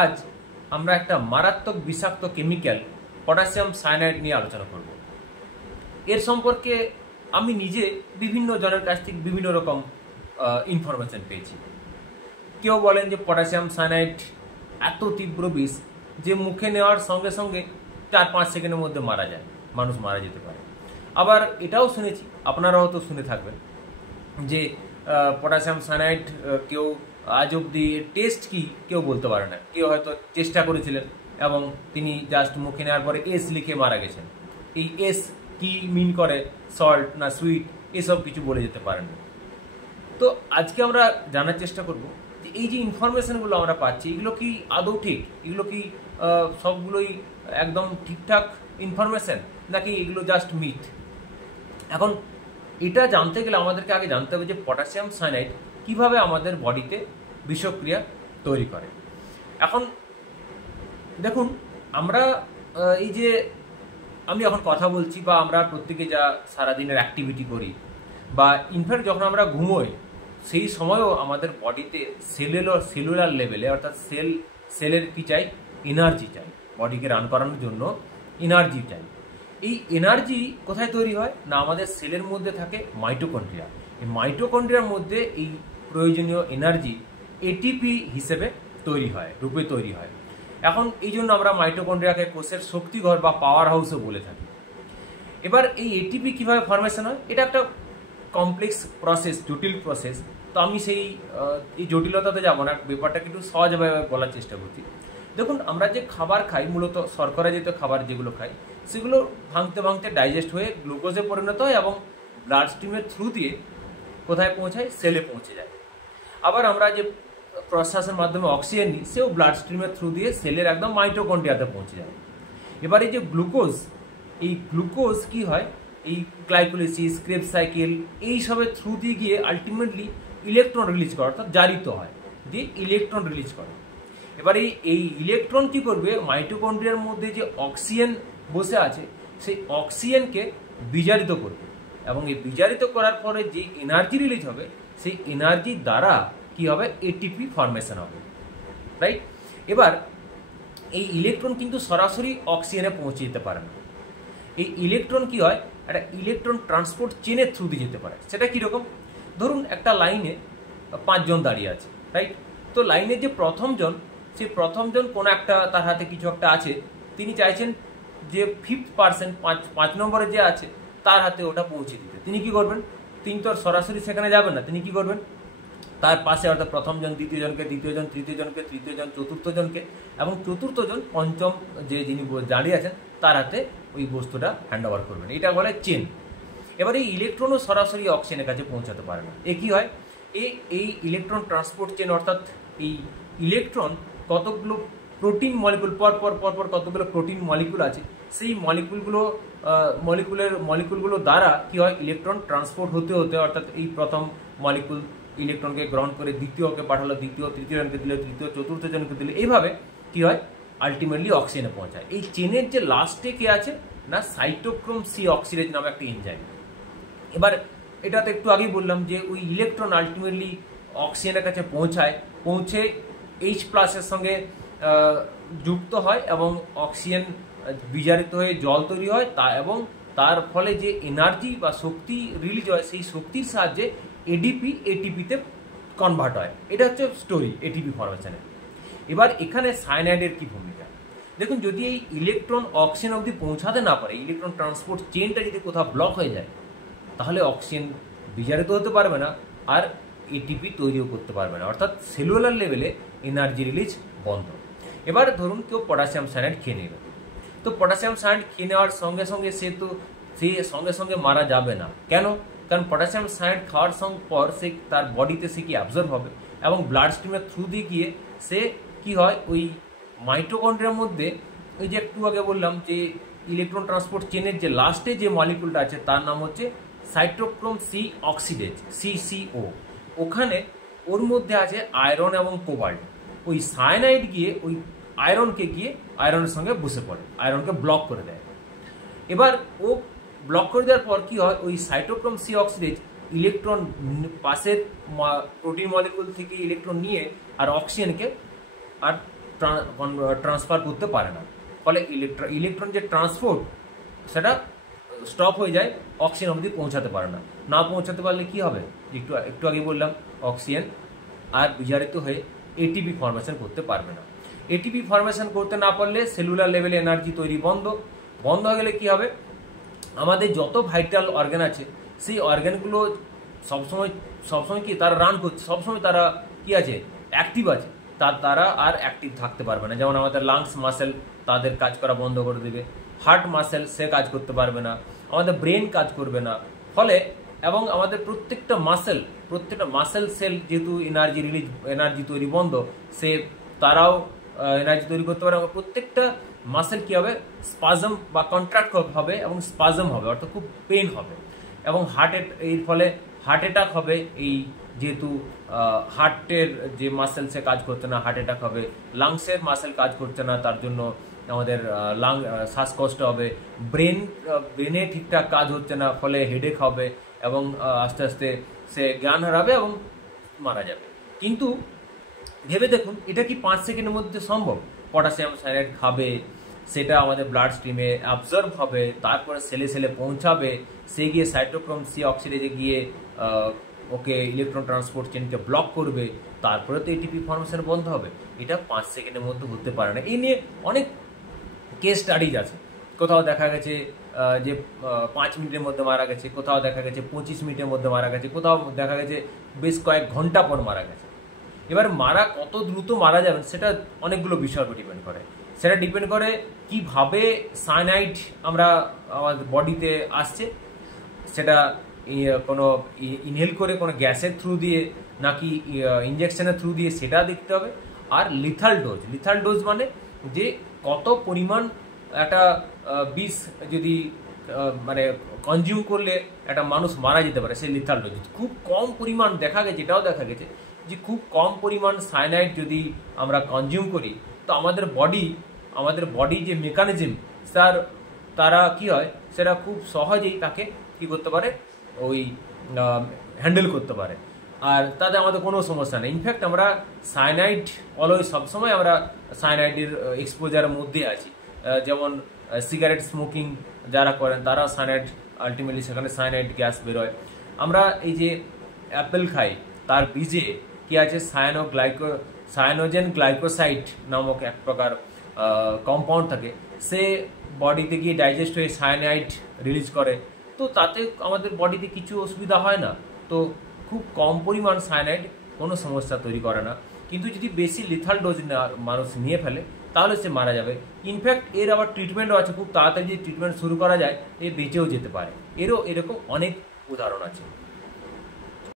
আজ আমরা একটা মারাত্মক বিষাক্ত কেমিক্যাল পটাশিয়াম সায়ানাইড নিয়ে আলোচনা করব। এর সম্পর্কে আমি নিজে বিভিন্ন জনের কাছ থেকে বিভিন্ন রকম ইনফরমেশন পেয়েছি। কেউ বলেন যে পটাশিয়াম সায়ানাইড এত তীব্র বিষ যে মুখে নেওয়ার সঙ্গে সঙ্গে 4-5 সেকেন্ডের মধ্যে মারা যায়, মানুষ মারা যেতে পারে। আবার এটাও শুনেছি, আপনারাও হয়তো শুনে থাকবেন, যে পটাশিয়াম সায়ানাইড কেউ আজ অব্দি টেস্ট কি কেউ বলতে পারে না। কেউ হয়তো চেষ্টা করেছিলেন এবং তিনি জাস্ট মুখে নেওয়ার পরে এস লিখে মারা গেছেন। এই এস কি মিন করে, সল্ট না সুইট, এসব কিছু বলে যেতে পারেন না। তো আজকে আমরা জানার চেষ্টা করব যে এই যে ইনফরমেশনগুলো আমরা পাচ্ছি এগুলো কি আদৌ ঠিক, এগুলো কি সবগুলোই একদম ঠিকঠাক ইনফরমেশন, নাকি এগুলো জাস্ট মিথ। এখন এটা জানতে গেলে আমাদেরকে আগে জানতে হবে যে পটাশিয়াম সায়ানাইড কিভাবে আমাদের বডিতে বিষক্রিয়া তৈরি করে। এখন দেখুন, আমরা এই যে আমি এখন কথা বলছি বা আমরা প্রত্যেকে যা সারাদিনের অ্যাক্টিভিটি করি বা ইনফ্যাক্ট যখন আমরা ঘুমোই সেই সময়ও আমাদের বডিতে সেলুলার লেভেলে অর্থাৎ সেলের কি চাই, এনার্জি চাই। বডিকে রান করানোর জন্য এনার্জি চাই। এই এনার্জি কোথায় তৈরি হয় না, আমাদের সেলের মধ্যে থাকে মাইটোকন্ড্রিয়া। এই মাইটোকন্ড্রিয়ার মধ্যে এই প্রয়োজনীয় এনার্জি এটিপি হিসেবে রূপে তৈরি হয়। এখন এই জন্য আমরা মাইটোকন্ড্রিয়াকে কোষের শক্তিঘর বা পাওয়ার হাউসও বলে থাকি। এবার এই এটিপি কিভাবে ফরমেশন হয়, এটা একটা কমপ্লেক্স প্রসেস, জটিল প্রসেস। তো আমি এই জটিলতাতে যাব না, ব্যাপারটাকে একটু সহজভাবে বলার চেষ্টা করছি। দেখুন, আমরা যে খাবার খাই, মূলত শর্করা জাতীয় খাবার যেগুলো খাই, সেগুলো ভাঙতে ভাঙতে ডাইজেস্ট হয়ে গ্লুকোজে পরিণত হয় এবং ব্লাড স্ট্রিমের থ্রু দিয়ে কোথায় পৌঁছায়, সেলে পৌঁছে যায়। আবার আমরা যে প্রশ্বাসের মাধ্যমে অক্সিজেন নিই, সেও ব্লাড স্ট্রিমের থ্রু দিয়ে সেলের একদম মাইটোকন্ড্রিয়াতে পৌঁছে যায়। এবার এই যে গ্লুকোজ কি হয়, এই গ্লাইকোলিসিস, ক্রেবস সাইকেল এইসবের থ্রু দিয়ে গিয়ে আলটিমেটলি ইলেকট্রন রিলিজ করে, অর্থাৎ জারিত হয়, দিয়ে ইলেকট্রন রিলিজ করে। এবার এই ইলেকট্রন কি করবে, মাইটোকন্ড্রিয়ার মধ্যে যে অক্সিজেন বসে আছে সেই অক্সিজেনকে বিজারিত করবে এবং এই বিজারিত করার পরে যে এনার্জি রিলিজ হবে সেই এনার্জির দ্বারা কি হবে, এটিপি ফরমেশন হবে, রাইট। এবার এই ইলেকট্রন কিন্তু সরাসরি অক্সিজেনে পৌঁছে যেতে পারে না। এই ইলেকট্রন কি হয়, একটা ইলেকট্রন ট্রান্সপোর্ট চেনের থ্রু দিয়ে যেতে পারে। সেটা কীরকম, ধরুন একটা লাইনে 5 জন দাঁড়িয়ে আছে, রাইট। তো লাইনের যে প্রথমজন, সেই প্রথমজন কোনো একটা তার হাতে কিছু একটা আছে, তিনি চাইছেন যে 5th পার্সন, 5 নম্বরে যে আছে তার হাতে ওটা পৌঁছে দিতে। তিনি কি করবেন, তিনি তো আর সরাসরি সেখানে যাবেন না। তিনি কি করবেন, তার পাশে অর্থাৎ প্রথমজন দ্বিতীয়জনকে, দ্বিতীয়জন তৃতীয়জনকে, তৃতীয়জন চতুর্থজনকে এবং চতুর্থজন পঞ্চম যিনি দাঁড়িয়ে আছেন তার হাতে ওই বস্তুটা হ্যান্ড ওভার করবেন। এটা বলে চেন। এবার এই ইলেকট্রনও সরাসরি অক্সিজেনের কাছে পৌঁছাতে পারে না। এ কি হয়, এই ইলেকট্রন ট্রান্সপোর্ট চেন, অর্থাৎ এই ইলেকট্রন কতগুলো প্রোটিন মলিকুল পর কতগুলো প্রোটিন মলিকুল আছে, সেই মলিকুলগুলো দ্বারা কি হয়, ইলেকট্রন ট্রান্সপোর্ট হতে অর্থাৎ এই প্রথম মলিকুল ইলেকট্রনকে গ্রহণ করে দ্বিতীয়কে পাঠালো, দ্বিতীয় তৃতীয়জনকে দিল, তৃতীয় চতুর্থজনকে দিল, এইভাবে কি হয়, আলটিমেটলি অক্সিজেনে পৌঁছায়। এই চেনের যে লাস্টে কে আছে না, সাইটোক্রোম সি অক্সিডেজ নামে একটা এনজাইম। এবার এটা তো একটু আগেই বললাম যে ওই ইলেকট্রন আলটিমেটলি অক্সিজেনের কাছে পৌঁছে H+ সঙ্গে যুক্ত হয় এবং অক্সিজেন বিজারিত হয়ে জল তৈরি হয়, এবং তার ফলে যে এনার্জি বা শক্তি রিলিজ হয় সেই শক্তির সাহায্যে এটিপিতে কনভার্ট হয়। এটা হচ্ছে স্টোরি এটিপি ফরমেশনের। এবার এখানে সায়ানাইডের কি ভূমিকা, দেখুন, যদি এই ইলেকট্রন অক্সিজেন অবধি পৌঁছাতে না পারে, ইলেকট্রন ট্রান্সপোর্ট চেনটা যদি কোথাও ব্লক হয়ে যায়, তাহলে অক্সিজেন বিজারিত হতে পারবে না আর এটিপি তৈরিও করতে পারবে না, অর্থাৎ সেলুলার লেভেলে এনার্জি রিলিজ বন্ধ। এবার ধরুন কেউ পটাশিয়াম সায়ানাইড খেয়ে নিল, তো পটাশিয়াম সায়ানাইড খেয়ে নেওয়ার সঙ্গে সঙ্গে সে সঙ্গে মারা যাবে না। কেন, কারণ পটাশিয়াম সায়ানাইড খাওয়ার পর সে তার বডিতে সে কি অ্যাবজর্ব হবে এবং ব্লাড স্ট্রিমের থ্রু দিয়ে গিয়ে সে কি হয়, ওই মাইটোকন্ড্রিয়ার মধ্যে ওই যে একটু আগে বললাম যে ইলেকট্রন ট্রান্সপোর্ট চেনের যে লাস্টে যে মলিকুলটা আছে তার নাম হচ্ছে সাইটোক্রোম সি অক্সিডেজ, CCO। ওখানে ওর মধ্যে আছে আয়রন এবং কোবাল্ট। ওই সায়ানাইড গিয়ে ওই আয়রনের সঙ্গে বসে পড়ে, আয়রনকে ব্লক করে দেয়। এবার ও ব্লক করে দেওয়ার পর কি হয়, ওই সাইটোক্রোম সি অক্সিডেজ ইলেকট্রন পাশের প্রোটিন মলিকুল থেকে ইলেকট্রন নিয়ে আর অক্সিজেনকে আর ট্রান্সফার করতে পারে না, ফলে ইলেকট্রন যে ট্রান্সপোর্ট সেটা স্টপ হয়ে যায়, অক্সিজেন অবধি পৌঁছাতে পারে না। না পৌঁছাতে পারলে কি হবে, একটু আগে বললাম, অক্সিজেন আর বিজারিত হয়ে এটিপি ফরমেশন করতে পারবে না। এটিপি ফরমেশন করতে না পারলে সেলুলার লেভেলে এনার্জি তৈরি বন্ধ হয়ে গেলে কি হবে, আমাদের যত ভাইটাল অর্গান আছে সেই অর্গানগুলো সবসময় কি তারা রান করছে, সবসময় তারা কি আছে, অ্যাক্টিভ আছে, তারা আর অ্যাক্টিভ থাকতে পারবে না। যেমন আমাদের লাংস মাসেল তাদের কাজ করা বন্ধ করে দেবে, হার্ট মাসেল সে কাজ করতে পারবে না, আমাদের ব্রেন কাজ করবে না। ফলে এবং আমাদের প্রত্যেকটা মাসেল সেল যেহেতু এনার্জি তৈরি বন্ধ, তারাও এনার্জি তৈরি করতে পারে। প্রত্যেকটা মাসেল কি হবে, স্পাজম বা কন্ট্রাক্ট হবে এবং স্পাজম হবে, অর্থাৎ খুব পেন হবে। এবং এর ফলে হার্ট অ্যাটাক হবে, এই যেহেতু হার্টের যে মাসেল সে কাজ করছে না, হার্ট অ্যাটাক হবে। লাংসের মাসেল কাজ করছে না, তার জন্য আমাদের শ্বাসকষ্ট হবে। ব্রেনে ঠিকঠাক কাজ হচ্ছে না, ফলে হেডেক হবে এবং আস্তে আস্তে সে জ্ঞান হারাবে এবং মারা যাবে। কিন্তু ভেবে দেখুন, এটা কি 5 সেকেন্ডের মধ্যে সম্ভব? পটাশিয়াম সায়ানাইড খাবে, সেটা আমাদের ব্লাড স্ট্রিমে অ্যাবজর্ব হবে, তারপরে সেলে পৌঁছাবে, সে গিয়ে সাইটোক্রোম সি অক্সিডেজে গিয়ে ওকে ইলেকট্রন ট্রান্সপোর্ট চেনকে ব্লক করবে, তারপরে তো এটিপি ফর্মেশন বন্ধ হবে। এটা 5 সেকেন্ডের মধ্যে হতে পারে না। এই নিয়ে অনেক কেস স্টাডিজ আছে। কোথাও দেখা গেছে যে 5 মিনিটের মধ্যে মারা গেছে, কোথাও দেখা গেছে 25 মিনিটের মধ্যে মারা গেছে, কোথাও দেখা গেছে বেশ কয়েক ঘন্টা পর মারা গেছে। এবার কত দ্রুত মারা যাবেন সেটা অনেকগুলো বিষয়ের উপর ডিপেন্ড করে। সেটা ডিপেন্ড করে কিভাবে সায়ানাইড আমাদের বডিতে আসছে, সেটা কোনো ইনহেল করে কোনো গ্যাসের থ্রু দিয়ে নাকি ইঞ্জেকশনের থ্রু দিয়ে, সেটা দেখতে হবে। আর লিথাল ডোজ মানে যে কত পরিমাণ একটা বিষ যদি কনজিউম করলে একটা মানুষ মারা যেতে পারে, সেই লিথাল ডোজ। খুব কম পরিমাণ এটাও দেখা গেছে যে খুব কম পরিমাণ সায়ানাইড যদি আমরা কনজিউম করি, তো আমাদের বডি যে মেকানিজম তারা কি হয়, সেটা খুব সহজেই তাকে কি করতে পারে, ওই হ্যান্ডেল করতে পারে। আর তাতে আমাদের কোনো সমস্যা নেই। ইনফ্যাক্ট আমরা সায়ানাইড অলওয়েজ সবসময় আমরা সায়ানাইডের এক্সপোজারের মধ্যে আছি। যেমন সিগারেট স্মোকিং যারা করেন তারা সায়ানাইড, আলটিমেটলি সেখানে সায়ানাইড গ্যাস বেরোয়। আমরা এই যে অ্যাপেল খাই, তার বীজে কি আছে, সায়ানোজেন গ্লাইকোসাইড নামক এক প্রকার কম্পাউন্ড থাকে, সে বডিতে গিয়ে ডাইজেস্ট হয়ে সায়ানাইড রিলিজ করে। তো তাতে আমাদের বডিতে কিছু অসুবিধা হয় না। তো খুব কম পরিমাণ সায়ানাইড কোনো সমস্যা তৈরি করে না। কিন্তু যদি বেশি লিথাল ডোজ মানুষ নিয়ে ফেলে, তাহলে সে মারা যাবে। ইনফ্যাক্ট এর আবার ট্রিটমেন্টও আছে, খুব তাড়াতাড়ি যদি ট্রিটমেন্ট শুরু করা যায়, এ বেঁচেও যেতে পারে। এরকম অনেক উদাহরণ আছে।